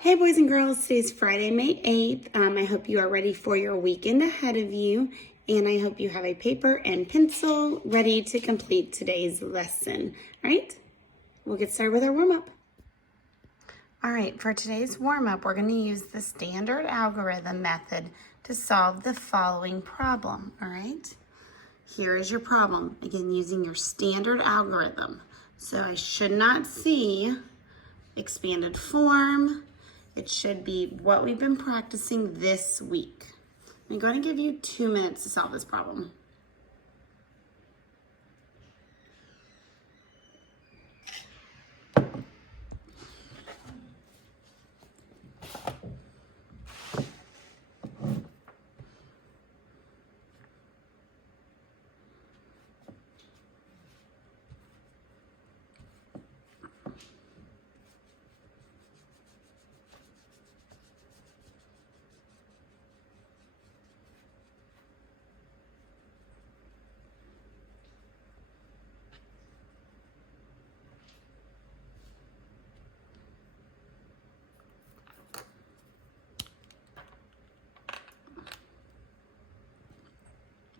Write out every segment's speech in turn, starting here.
Hey boys and girls, today's Friday, May 8th. I hope you are ready for your weekend ahead of you, and I hope you have a paper and pencil ready to complete today's lesson. All right, we'll get started with our warm-up. All right, for today's warm-up, we're going to use the standard algorithm method to solve the following problem, all right? Here is your problem, again, using your standard algorithm. So I should not see expanded form. It should be what we've been practicing this week. I'm going to give you 2 minutes to solve this problem.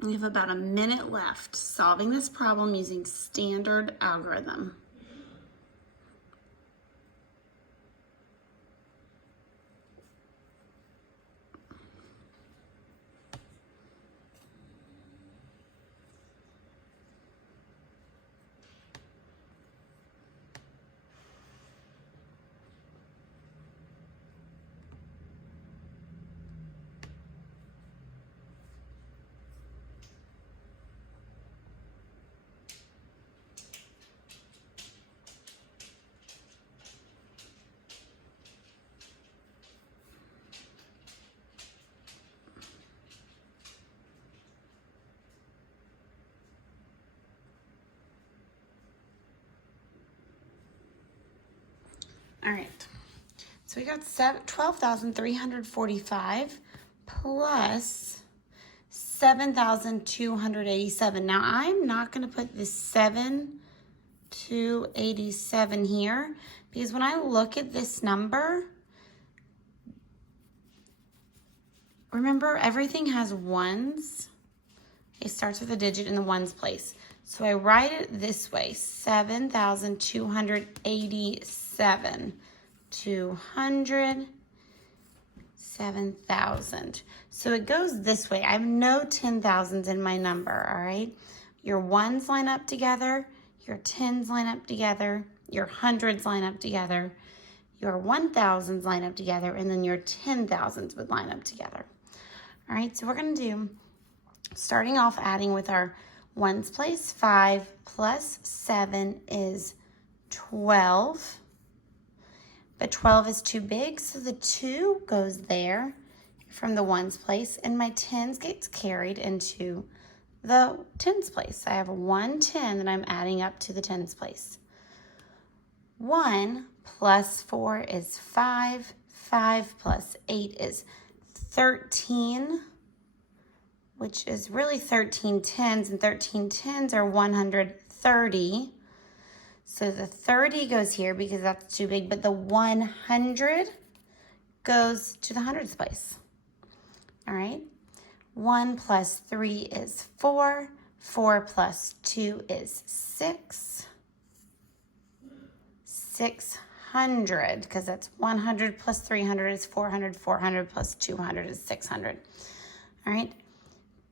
We have about a minute left solving this problem using standard algorithm. All right, so we got 12,345 plus 7,287. Now I'm not going to put this 7,287 here because when I look at this number, remember everything has ones. It starts with a digit in the ones place. So I write it this way, 7,287. 7,000. So it goes this way. I have no 10,000s in my number, all right? Your ones line up together, your tens line up together, your hundreds line up together, your 1,000s line up together, and then your 10,000s would line up together. All right, so we're gonna do, starting off adding with our ones place, 5 plus 7 is 12. But 12 is too big, so the 2 goes there from the ones place, and my tens gets carried into the tens place. I have 1 10 that I'm adding up to the tens place. 1 plus 4 is 5. 5 plus 8 is 13, which is really 13 tens, and 13 tens are 130. So the 30 goes here because that's too big, but the 100 goes to the hundreds place. All right. 1 plus 3 is 4. 4 plus 2 is 6. 600, because that's 100 plus 300 is 400. 400 plus 200 is 600. All right.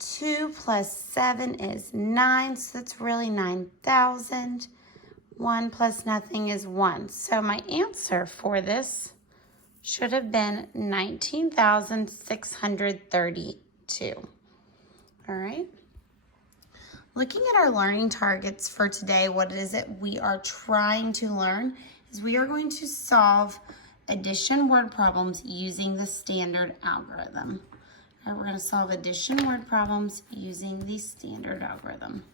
2 plus 7 is 9, so that's really 9,000. 1 plus nothing is 1. So my answer for this should have been 19,632. All right. Looking at our learning targets for today, what is it we are trying to learn is we are going to solve addition word problems using the standard algorithm. All right, we're going to solve addition word problems using the standard algorithm.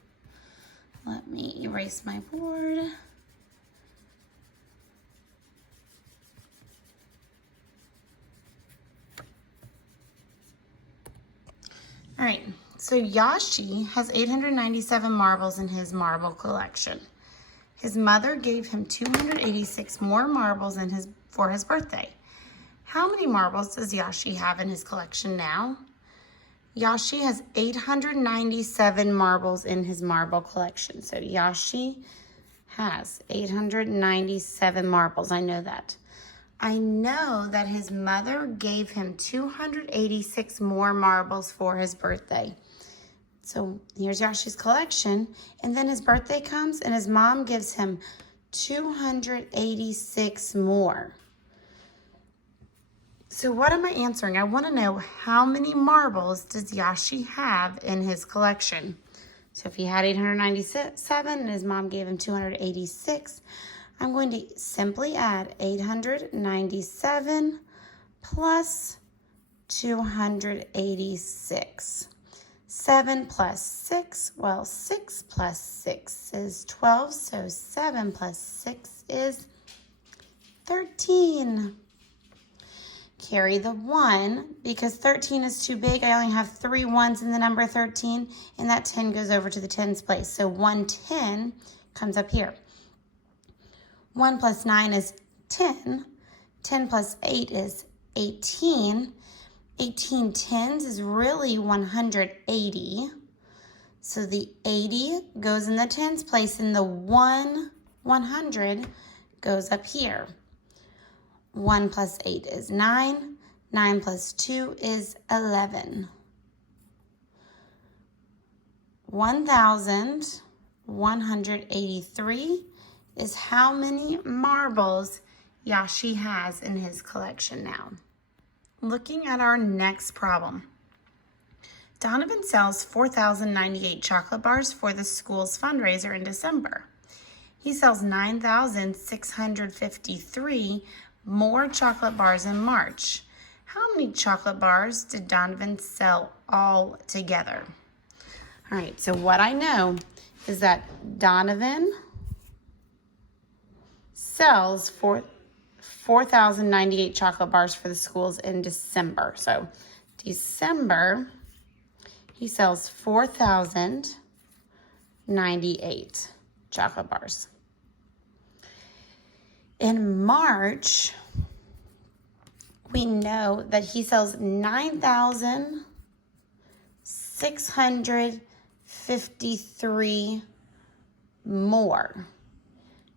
Let me erase my board. All right, so Yashi has 897 marbles in his marble collection. His mother gave him 286 more marbles for his birthday. How many marbles does Yashi have in his collection now? Yashi has 897 marbles in his marble collection. So Yashi has 897 marbles. I know that. I know that his mother gave him 286 more marbles for his birthday. So here's Yashi's collection. And then his birthday comes and his mom gives him 286 more. So what am I answering? I want to know how many marbles does Yashi have in his collection? So if he had 897 and his mom gave him 286, I'm going to simply add 897 plus 286. 7 plus 6, well, 6 plus 6 is 12, so 7 plus 6 is 13. Carry the 1, because 13 is too big. I only have 3 ones in the number 13, and that 10 goes over to the tens place. So 110 comes up here. 1 plus 9 is 10. 10 plus 8 is 18. 18 tens is really 180. So the 80 goes in the tens place, and the 100 goes up here. 1 plus 8 is 9. 9 plus 2 is 11. 1,183 is how many marbles Yashi has in his collection now. Looking at our next problem. Donovan sells 4,098 chocolate bars for the school's fundraiser in December. He sells 9,653 more chocolate bars in March. How many chocolate bars did Donovan sell all together? All right, so what I know is that Donovan sells 4,098 chocolate bars for the schools in December. So December, he sells 4,098 chocolate bars. In March, we know that he sells 9,653 more.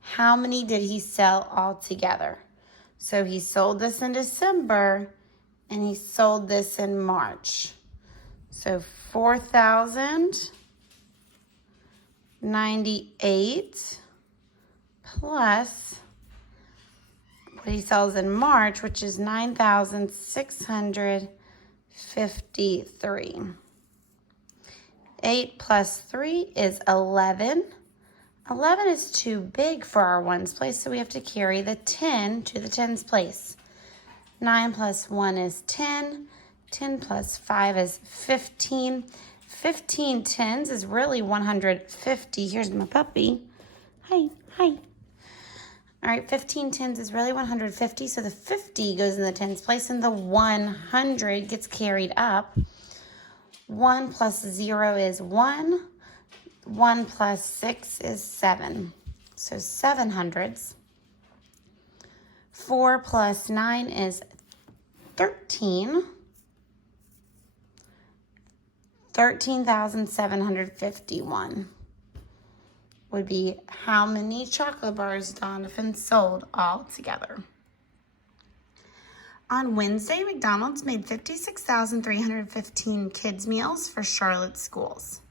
How many did he sell altogether? So he sold this in December and he sold this in March. So 4,098 plus what he sells in March, which is 9,653. 8 plus 3 is 11. 11 is too big for our ones place, so we have to carry the 10 to the tens place. 9 plus 1 is 10. 10 plus 5 is 15. 15 tens is really 150. Here's my puppy. Hi. All right, 15 tens is really 150, so the 50 goes in the tens place, and the 100 gets carried up. 1 plus 0 is 1. 1 plus 6 is 7. So 7 hundreds. 4 plus 9 is 13. 13,751 would be how many chocolate bars Donovan sold all together. On Wednesday, McDonald's made 56,315 kids' meals for Charlotte schools.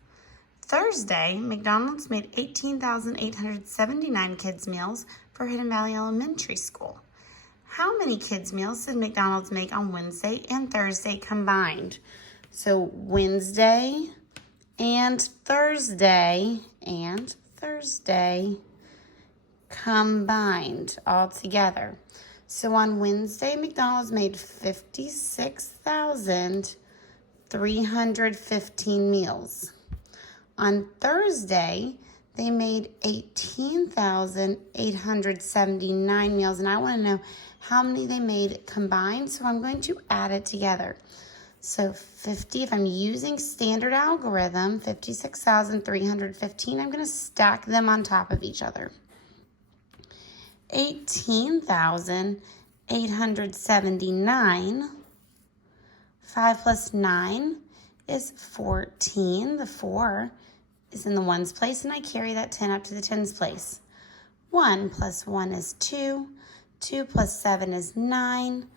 Thursday, McDonald's made 18,879 kids' meals for Hidden Valley Elementary School. How many kids' meals did McDonald's make on Wednesday and Thursday combined? So Wednesday and Thursday combined all together. So on Wednesday, McDonald's made 56,315 meals. On Thursday, they made 18,879 meals, and I want to know how many they made combined, so I'm going to add it together. So 50, if I'm using standard algorithm, 56,315, I'm going to stack them on top of each other. 18,000 879. 5 plus 9 is 14. The 4 is in the ones place, and I carry that 10 up to the tens place. 1 plus 1 is 2. 2 plus 7 is 9.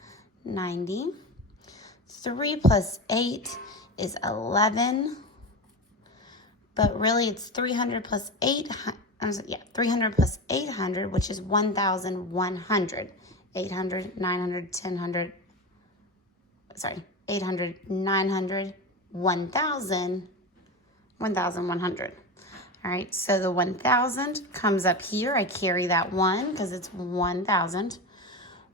90. 3 plus 8 is 11. But really it's 300 plus 800. 300 plus 800, which is 1,100. 800, 900, 1000. Sorry, 800, 900, 1,000, 1,100. All right, so the 1,000 comes up here. I carry that 1 because it's 1,000.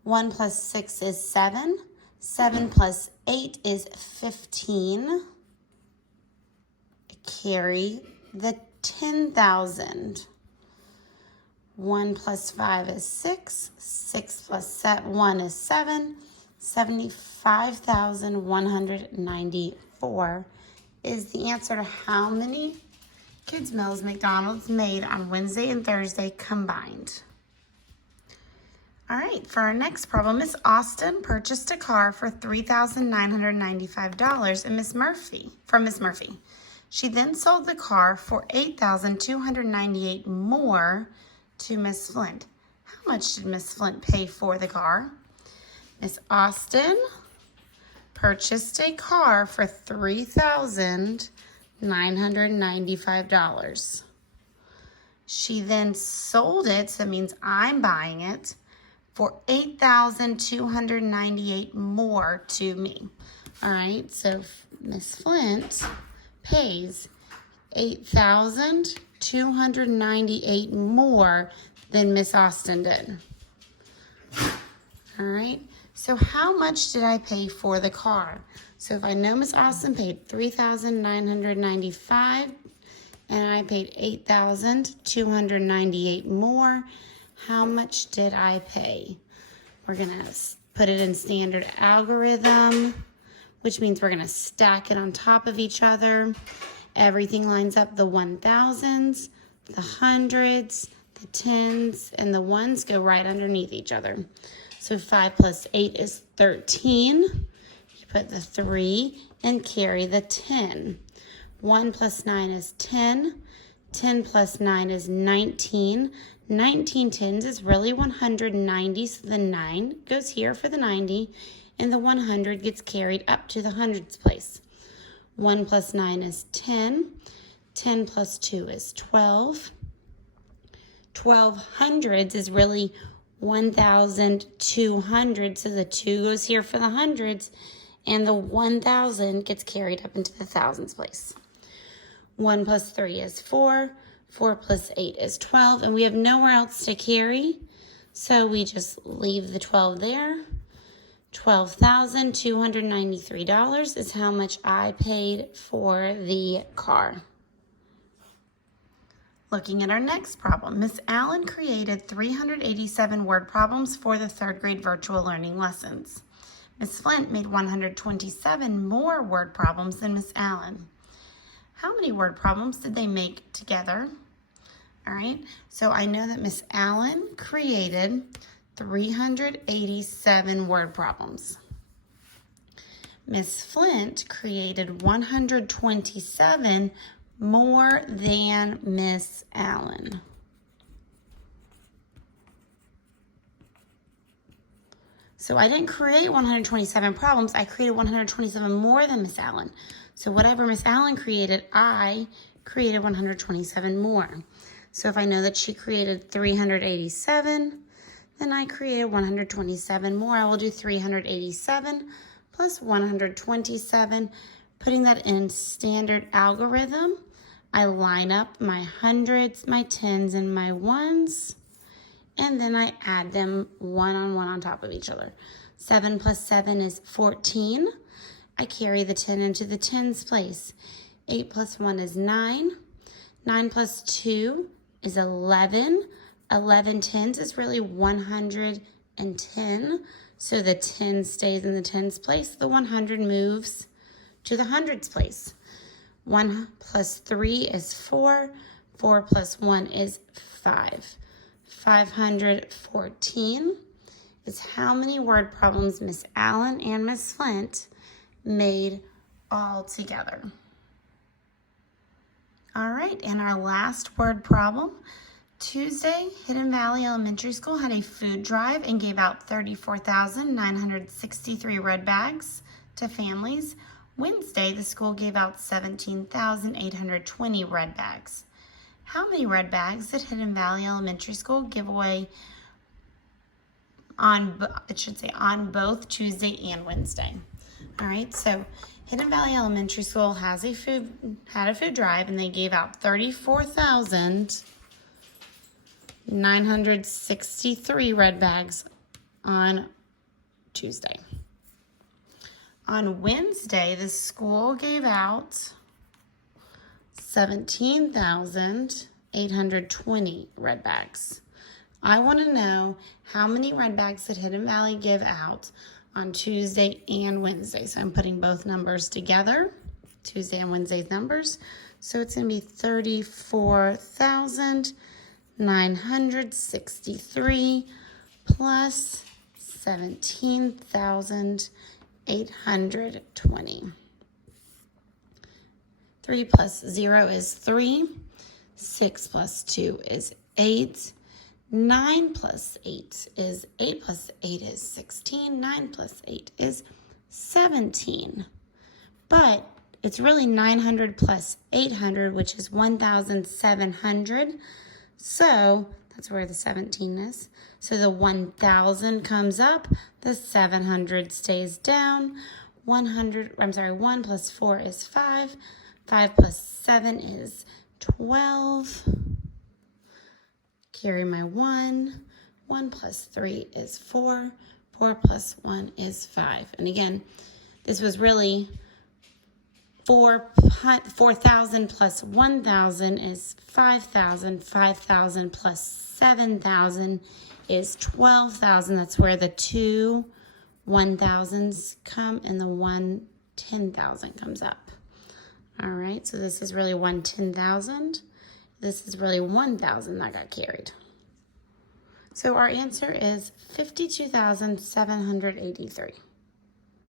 1 plus 6 is 7. 7 plus 8 is 15. I carry the 10,000. 1 plus 5 is 6. 6 plus 1 is 7. 75,194 is the answer to how many kids' meals McDonald's made on Wednesday and Thursday combined. All right, for our next problem, Miss Austin purchased a car for $3,995 from Miss Murphy. She then sold the car for $8,298 more to Miss Flint. How much did Miss Flint pay for the car? Miss Austin purchased a car for $3,995. She then sold it, so that means I'm buying it, for $8,298 more to me. All right, so Miss Flint pays $8,298 more than Miss Austin did. All right, so how much did I pay for the car? So if I know Miss Austin paid $3,995 and I paid $8,298 more, how much did I pay? We're gonna put it in standard algorithm, which means we're gonna stack it on top of each other. Everything lines up. The 1,000s, the hundreds, the tens, and the ones go right underneath each other. So 5 plus 8 is 13. You put the 3 and carry the 10. 1 plus 9 is 10. 10 plus 9 is 19. 19 tens is really 190, so the 9 goes here for the 90, and the 100 gets carried up to the hundreds place. 1 plus 9 is 10. 10 plus 2 is 12. 12 hundreds is really 1,200, so the 2 goes here for the hundreds, and the 1,000 gets carried up into the thousands place. 1 plus 3 is 4. 4 plus 8 is 12, and we have nowhere else to carry, so we just leave the 12 there. $12,293 is how much I paid for the car. Looking at our next problem, Miss Allen created 387 word problems for the third grade virtual learning lessons. Miss Flint made 127 more word problems than Miss Allen. How many word problems did they make together? All right, so I know that Miss Allen created 387 word problems. Miss Flint created 127 more than Miss Allen. So I didn't create 127 problems, I created 127 more than Miss Allen. So whatever Miss Allen created, I created 127 more. So if I know that she created 387, then I created 127 more. I will do 387 plus 127. Putting that in standard algorithm, I line up my hundreds, my tens, and my ones, and then I add them one on top of each other. 7 plus 7 is 14. I carry the 10 into the tens place. 8 plus 1 is 9. 9 plus 2 is 11. 11 tens is really 110. So the 10 stays in the tens place. The 100 moves to the hundreds place. 1 plus 3 is 4. 4 plus 1 is 5. 514. is how many word problems Miss Allen and Miss Flint made all together. All right, and our last word problem. Tuesday, Hidden Valley Elementary School had a food drive and gave out 34,963 red bags to families. Wednesday, the school gave out 17,820 red bags. How many red bags did Hidden Valley Elementary School give away on both Tuesday and Wednesday? All right, so Hidden Valley Elementary School had a food drive, and they gave out 34,963 red bags on Tuesday. On Wednesday, the school gave out 17,820 red bags. I want to know how many red bags did Hidden Valley give out on Tuesday and Wednesday. So I'm putting both numbers together, Tuesday and Wednesday's numbers. So it's going to be 34,963 plus 17,820. 3 plus 0 is 3. 6 plus 2 is 8. 9 plus 8 is 8 plus 8 is 16. 9 plus 8 is 17. But it's really 900 plus 800, which is 1,700. So that's where the 17 is. So the 1,000 comes up, the 700 stays down. 1 plus 4 is 5. 5 plus 7 is 12. Carry my 1. 1 plus 3 is 4. 4 plus 1 is 5. And again, this was really 4,000 plus 1,000 is 5,000. 5,000 plus 7,000 is 12,000. That's where the two 1,000s come and the one 10,000 comes up. All right, so this is really 1 10,000. This is really 1,000 that got carried. So our answer is 52,783.